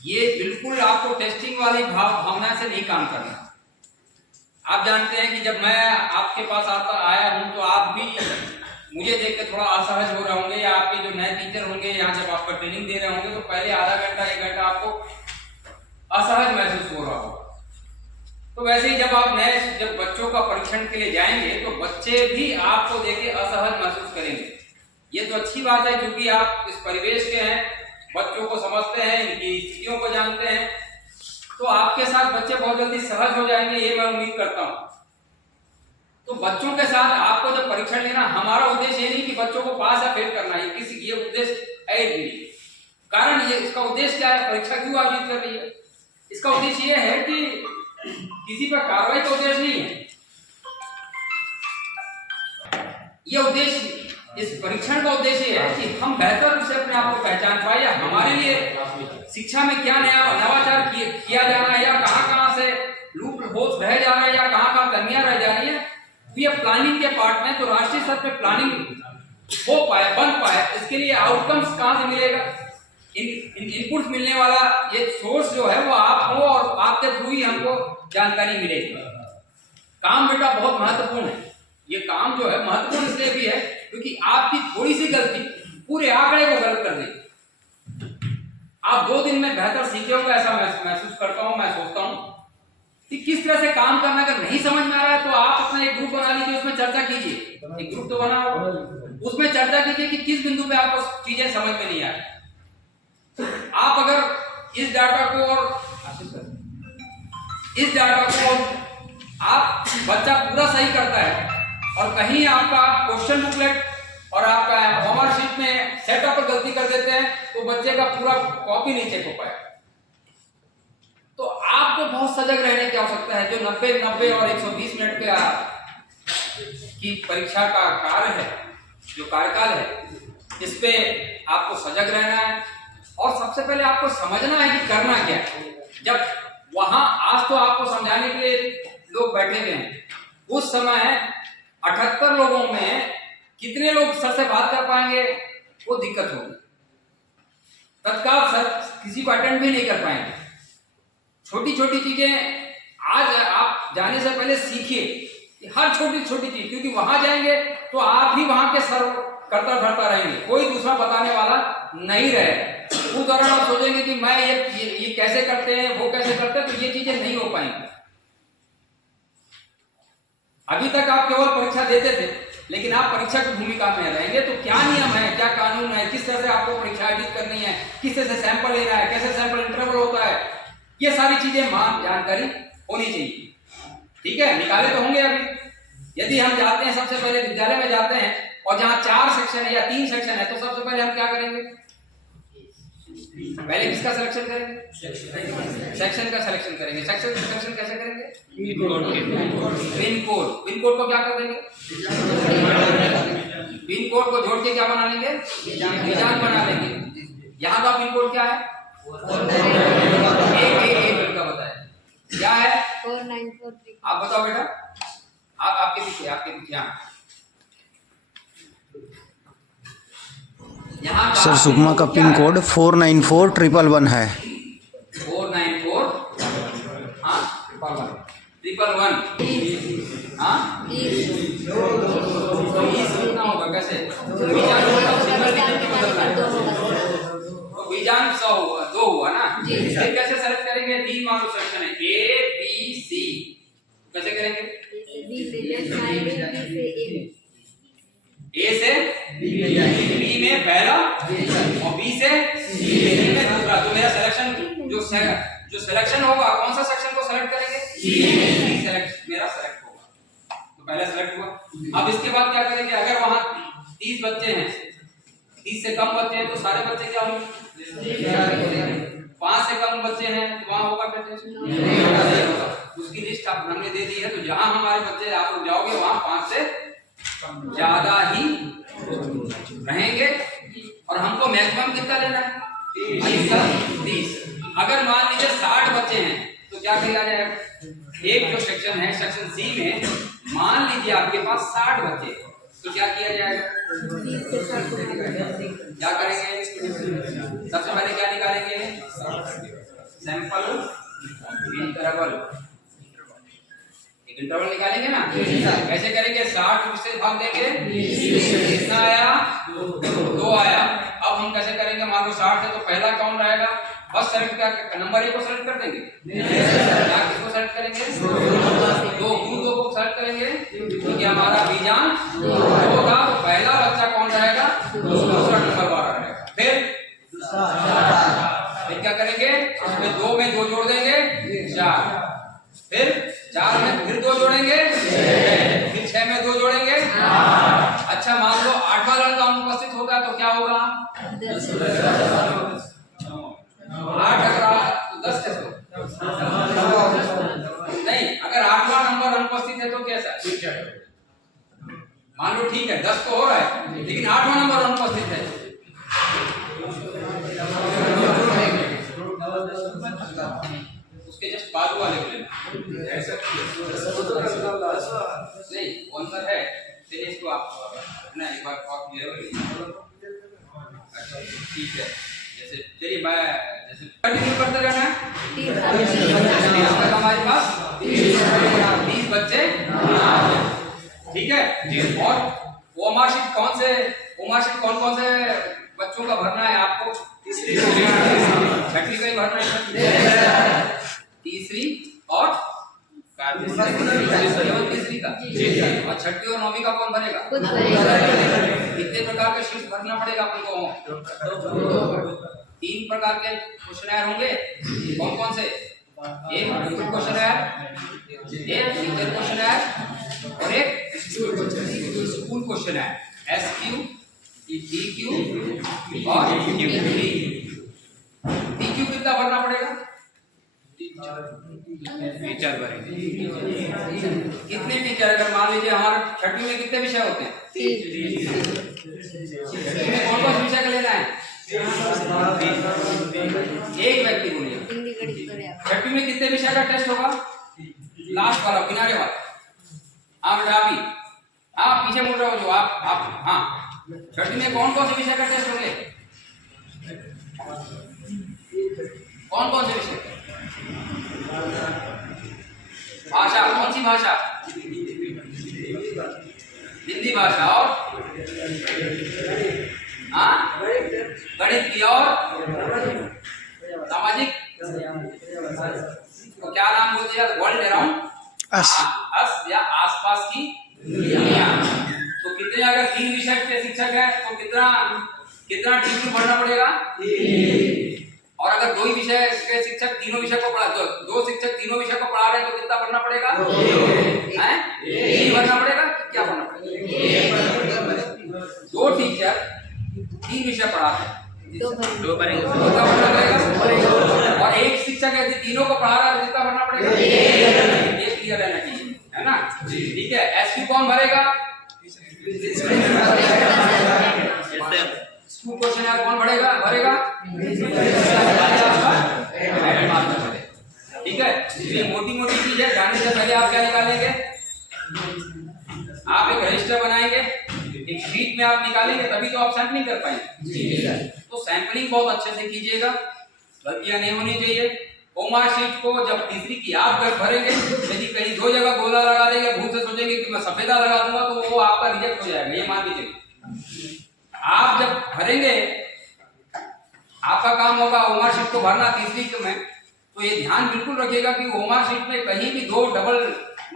ये बिल्कुल आपको टेस्टिंग वाली भावना से नहीं काम करना। आप जानते हैं कि जब मैं आपके पास आया हूं तो आप भी मुझे देख के थोड़ा असहज हो रहे होंगे, या आपके जो नए टीचर होंगे यहाँ जब आपका ट्रेनिंग दे रहे होंगे तो पहले आधा घंटा 1 घंटा आपको असहज महसूस हो रहा होगा। तो वैसे ही जब बच्चों का परीक्षण के लिए जाएंगे तो बच्चे भी आपको देख के असहज महसूस करेंगे। ये तो अच्छी बात है क्योंकि आप इस परिवेश के हैं, बच्चों को समझते हैं, इनकी स्थितियों को जानते हैं, तो आपके साथ बच्चे बहुत जल्दी सहज हो जाएंगे, ये मैं उम्मीद करता हूं। तो बच्चों के साथ आपको जब परीक्षण लेना, हमारा उद्देश्य ये नहीं कि बच्चों को पास या फेल करना, ये उद्देश्य है नहीं। कारण ये इसका उद्देश्य क्या है, परीक्षा क्यों आयोजित कर रही है? इसका उद्देश्य ये है कि किसी पर कार्रवाई का उद्देश्य नहीं है। ये उद्देश्य, इस परीक्षण का उद्देश्य है कि हम बेहतर रूप से अपने आप को पहचान पाए, या हमारे लिए शिक्षा में क्या नया नवाचार किया जा रहा है, या कहां से लूप होल्स रह जा रहा है, या कहां कमियां रह जा रही है। ये प्लानिंग के पार्ट में, तो राष्ट्रीय स्तर पे प्लानिंग हो पाए, बन पाए, इसके लिए आउटकम्स कहां से मिलेगा, इनपुट मिलने वाला ये सोर्स जो है वो आप हो, और आपके थ्रू ही हमको जानकारी मिलेगी। काम बेटा बहुत महत्वपूर्ण है। ये काम जो है महत्वपूर्ण इसलिए भी है क्योंकि आपकी थोड़ी सी गलती पूरे आंकड़े को गलत कर देगी। आप 2 दिन में बेहतर सीखे होंगे, ऐसा महसूस करता हूं, मैं सोचता हूं कि किस तरह से काम करना। अगर नहीं समझ में आ रहा है तो आप अपना एक ग्रुप बना लीजिए, उसमें चर्चा कीजिए। एक ग्रुप तो बनाओ, उसमें चर्चा कीजिए कि किस बिंदु पे आपको चीजें समझ में नहीं आ रही। आप अगर इस डाटा को आप बच्चा पूरा सही करता है और कहीं आपका क्वेश्चन बुकलेट और आपका होमवर्क शीट में सेटअप पर गलती कर देते हैं तो बच्चे का पूरा कॉपी नहीं चेक हो पाएगा। तो आपको बहुत सजग रहने की आवश्यकता है। जो 90 और 120 मिनट की परीक्षा का कार्य है, जो कार्यकाल है, इस पे आपको सजग रहना है और सबसे पहले आपको समझना है कि करना क्या है। जब वहां आज तो आपको समझाने के लिए लोग बैठे हुए हैं, उस समय 78 लोगों में कितने लोग सर से बात कर पाएंगे, वो दिक्कत होगी। तत्काल सर किसी को अटेंड भी नहीं कर पाएंगे। छोटी छोटी चीजें आज आप जाने से पहले सीखिए, हर छोटी छोटी चीज, क्योंकि वहां जाएंगे तो आप ही वहां के सर करता धरता रहेंगे, कोई दूसरा बताने वाला नहीं रहेगा। उस दौरान आप सोचेंगे कि मैं ये कैसे करते हैं, वो कैसे करते हैं, तो ये चीजें नहीं हो पाएंगी। अभी तक आप केवल परीक्षा देते थे, लेकिन आप परीक्षा की भूमिका में रहेंगे तो क्या नियम है, क्या कानून है, किस तरह से आपको परीक्षा आयोजित करनी है, किस तरह से सैंपल लेना है, कैसे सैंपल इंटरवल होता है, ये सारी चीजें जानकारी होनी चाहिए। ठीक है, निकाले तो होंगे अभी। यदि हम जाते हैं सबसे पहले विद्यालय में जाते हैं और जहां 4 सेक्शन है या 3 सेक्शन है, तो सबसे पहले हम क्या करेंगे, पहले किसका सिलेक्शन करेंगे, सेक्शन का सिलेक्शन करेंगे। सेक्शन सिलेक्शन कैसे करेंगे, पिन कोड को क्या कर देंगे, पिन कोड को जोड़ के क्या बना लेंगे, निशान बना लेंगे। यहाँ का पिन कोड क्या है, एक का बताए क्या है, 4943। आप बताओ बेटा, आपके पीछे यहाँ सर सुकमा का पिन कोड 494111 है। 494 111 हाँ, 20 कितना होगा, कैसे बीजान 100 हुआ, 2 हुआ ना। फिर कैसे सेलेक्ट करेंगे, 3 मार्क्स सेक्शन है, A B C, कैसे करेंगे, A से B में पहला और B से C में दूसरा। तो मेरा सिलेक्शन जो सिलेक्शन होगा, कौन सा सेक्शन को सेलेक्ट करेंगे, C मेरा सेलेक्ट होगा, तो पहला सेलेक्ट हुआ। अब इसके बाद क्या करेंगे, अगर वहां 30 बच्चे हैं, 30 से कम बच्चे हैं तो सारे बच्चे क्या होंगे, 5 से कम बच्चे हैं तो वहां होगा बेटे, उसकी लिस्ट आप हमने दे दी है। तो जहां हमारे बच्चे आप लोग जाओगे वहां 5 से ज्यादा ही रहेंगे और हमको मैक्सिमम कितना लेना है, 30। अगर मान लीजिए 60 बच्चे हैं तो क्या किया जाएगा, एक जो सेक्शन है सेक्शन सी में, मान लीजिए आपके पास 60 बच्चे, तो क्या किया जाएगा, क्या करेंगे, सबसे पहले क्या निकालेंगे, सैंपल इंटरवल, एक इंटरवल निकालेंगे ना, कैसे करेंगे? 60 से भाग देंगे, कितना आया? 2 आया। अब हम कैसे करेंगे? मान लो 60 है तो पहला कौन रहेगा? बस सेलेक्ट कर, नंबर 1 को सेलेक्ट कर देंगे, किसको सेलेक्ट करेंगे? 2 को सेलेक्ट करेंगे, क्योंकि हमारा बीजान 2 था, तो पहला बच्चा कौन रहेगा? दूसरा नंबर वाला रहेगा। फिर क्या करेंगे? उसमें 2 में 2 जोड़ देंगे, 4। फिर 4 में फिर 2 जोड़ेंगे, फिर 6 में 2 जोड़ेंगे। अच्छा, मान लो 8वां लड़का अनुपस्थित होगा तो क्या होगा? 8 अगर 10 कैसे? नहीं, अगर 8वां नंबर अनुपस्थित है तो कैसा? मान लो ठीक है, 10 तो हो रहा है, लेकिन 8वां नंबर अनुपस्थित है, उसके जस्ट बाजू वाले को लेना। नहीं, वो अंदर है, चलिए इसको आप अपना एक बार और क्लियर हो लीजिए। अच्छा ठीक है, जैसे चलिए मैं जैसे कंटिन्यू करते रहना है। हमारे पास 20 बच्चे, ठीक है। और ओमार शीट कौन कौन से बच्चों का भरना है आपको? छठी का ही भरना है, तीसरी और तीसरी का, और छठी और 9वीं का कौन भरेगा? कितने प्रकार के शीट भरना पड़ेगा अपन को? 3 प्रकार के क्वेश्चन होंगे। कौन कौन से? एक क्वेश्चन एक टीचर क्वेश्चन और एक स्कूल क्वेश्चन है, SQ, DQ और DQ कितना भरना पड़ेगा? टीचर भरेंगे। कितने टीचर? अगर मान लीजिए हमारे छठी में कितने विषय होते हैं? 3। कौन कौन से विषय का लेना है? एक व्यक्ति को लेना। छठी में कितने विषय का टेस्ट होगा? लास्ट वाला, किनारे वाला। हाँ बेटा आप ही, हाँ पीछे मुड़ रहे हो जो आप हाँ, छठी में कौन कौन से विषय का टेस्ट होंगे? कौन कौन से विषय? भाषा, कौन सी भाषा? हिंदी भाषा। और हाँ, गणित की। और सामाजिक तो क्या नाम बोल दिया? वर्ल्ड अराउंड अस या आसपास की दुनिया। तो कितने, अगर 3 विषय के शिक्षक है तो कितना टीचर भरना पड़ेगा? और अगर 2 विषय के शिक्षक तीनों विषय को पढ़ा, तो 2 शिक्षक तीनों विषय को पढ़ा रहे हैं तो कितना भरना पड़ेगा? हैं? 3 भरना पड़ेगा। क्या भरना पड़ेगा? 2 टीचर 3 विषय पढ़ाते हैं, 2 भरेंगे, कितना भरना पड़ेगा? और एक शिक्षक यदि तीनों को पढ़ा रहा है तो कितना भरना पड़ेगा? ये क्लियर रहना चाहिए, है ना? ठीक है। SQ कौन भरेगा? स्कूल क्वेश्चन है कौन भरेगा? ठीक है। ये मोटी चीज है, जाने से पहले आप क्या निकालेंगे? आप एक रजिस्टर बनाएंगे, एक शीट में आप निकालेंगे, तभी तो आप सैंपलिंग कर पाएंगे। तो सैंपलिंग बहुत अच्छे से कीजिएगा, गलतियां नहीं होनी चाहिए। ओमार शीट को जब तीसरी की आप जब भरेंगे, यदि कहीं 2 जगह गोला लगा देंगे, भूल से सोचेंगे कि मैं सफेदा लगा दूंगा, तो वो आपका रिजेक्ट हो जाएगा, ये मान के चलिए। आप जब भरेंगे, आपका काम होगा ओमार शीट को भरना तीसरी में, तो ये ध्यान बिल्कुल रखिएगा कि ओमार शीट में कहीं भी 2 डबल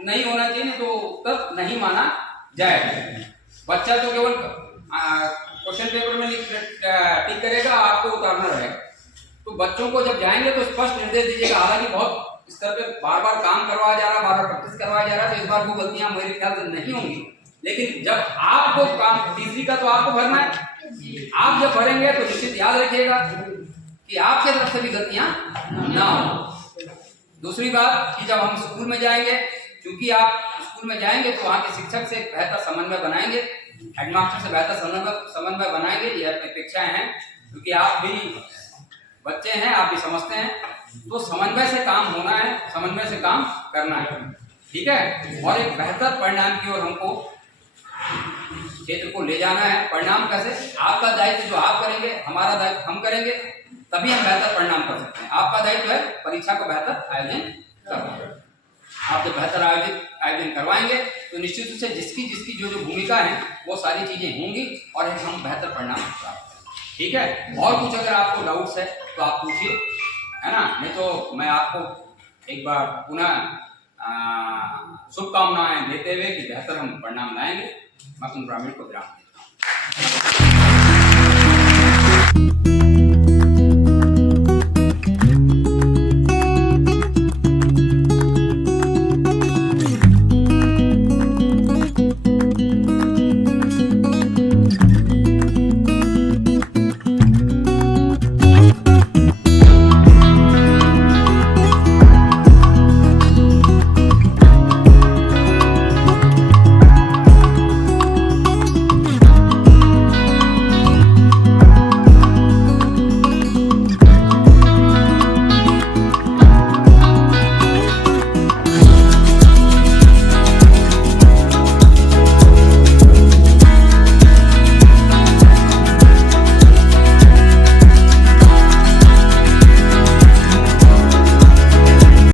नहीं होना चाहिए, तो उत्तर नहीं माना जाएगा। बच्चा तो केवल क्वेश्चन पेपर में टिक करेगा, आपको उतारना रहेगा। तो बच्चों को जब जाएंगे तो स्पष्ट निर्देश दीजिएगा। हालांकि बहुत स्तर पे बार-बार काम करवाया जा रहा है, बार-बार प्रैक्टिस करवाया जा रहा है, तो इस बार वो गलतियां मेरे ख्याल से नहीं होंगी। लेकिन जब आपको काम तीसरी का तो आपको भरना है, आप जब भरेंगे तो निश्चित याद रखिएगा कि आपके तरफ से भी गलतियां ना हो। दूसरी बात कि जब हम स्कूल में जाएंगे, क्योंकि आप स्कूल में जाएंगे तो वहाँ के शिक्षक से बेहतर समन्वय बनाएंगे, हेडमास्टर से बेहतर समन्वय बनाएंगे, ये अपेक्षाएं हैं। क्योंकि आप भी बच्चे हैं, आप भी समझते हैं, तो समन्वय से काम होना है, समन्वय से काम करना है, ठीक है। और एक बेहतर परिणाम की ओर हमको क्षेत्र को ले जाना है। परिणाम कैसे? आपका दायित्व जो आप करेंगे, हमारा दायित्व हम करेंगे, तभी हम बेहतर परिणाम कर सकते हैं। आपका दायित्व है परीक्षा का बेहतर आयोजन करना। आप जब बेहतर आयोजन करवाएंगे तो निश्चित रूप से जिसकी जिसकी जो जो भूमिका है वो सारी चीजें होंगी और हम बेहतर परिणाम प्राप्त करेंगे। ठीक है, और कुछ अगर आपको डाउट्स है तो आप पूछिए, है ना, नहीं तो मैं आपको एक बार पुनः शुभकामनाएं देते हुए कि बेहतर हम परिणाम लाएंगे, मैं अपने ग्रामीण को विराम देता हूँ।